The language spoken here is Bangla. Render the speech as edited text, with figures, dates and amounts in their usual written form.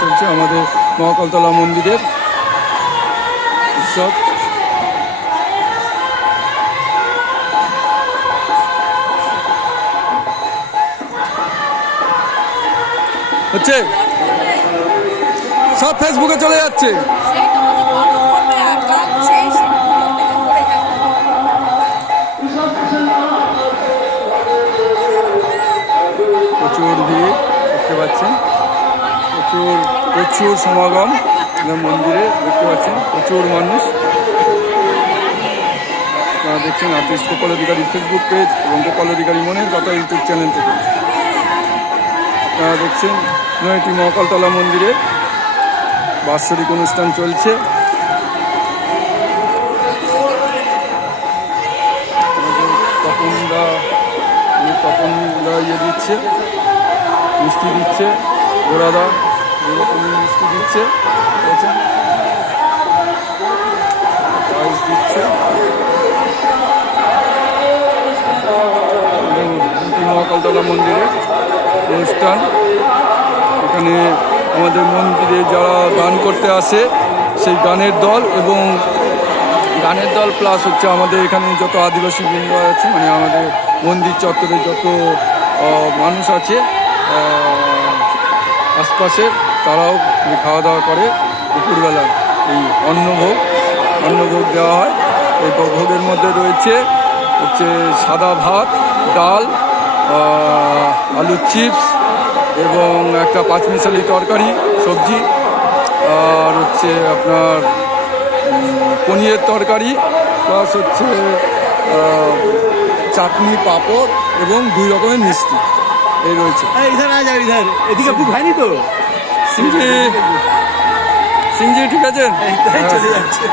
চলছে আমাদের মহাকালতলা মন্দিরের উৎসব। হচ্ছে সব ফেসবুকে চলে যাচ্ছে। প্রচুর ভিড় দেখতে পাচ্ছেন, প্রচুর সমাগম মন্দিরে দেখতে পাচ্ছেন, প্রচুর মানুষ। আপনারা দেখছেন আর্টিস্ট গোপাল অধিকারী ফেসবুক পেজ এবং গোপাল অধিকারী মনের কথা ইউটিউব চ্যানেল থেকে। আপনারা দেখছেন নয়টি মহাকালতলা মন্দিরে বাৎসরিক অনুষ্ঠান চলছে। তপনদা ইয়ে দিচ্ছে, মিষ্টি দিচ্ছে, গোড়াদা এরকম মিষ্টি দিচ্ছে, পায়েস দিচ্ছে। মহাকালতলা মন্দিরে অনুষ্ঠান। এখানে আমাদের মন্দিরে যারা গান করতে আসে সেই গানের দল এবং গানের দল প্লাস হচ্ছে আমাদের এখানে যত আদিবাসী বৃন্দ আছে, মানে আমাদের মন্দির চত্বরে যত মানুষ আছে আশপাশে, তারাও খাওয়া দাওয়া করে। দুপুরবেলা এই অন্নভোগ দেওয়া হয়। এই ভোগের মধ্যে রয়েছে হচ্ছে সাদা ভাত, ডাল, আলুর চিপস এবং একটা পাঁচমিশালি তরকারি সবজি, আর হচ্ছে আপনার পনিরের তরকারি, প্লাস হচ্ছে চাটনি, পাঁপড় এবং 2 রকমের মিষ্টি এই রয়েছে। এদিকে খুব হয়নি তো সিংজি ঠিক আছেন? চলে যাচ্ছে।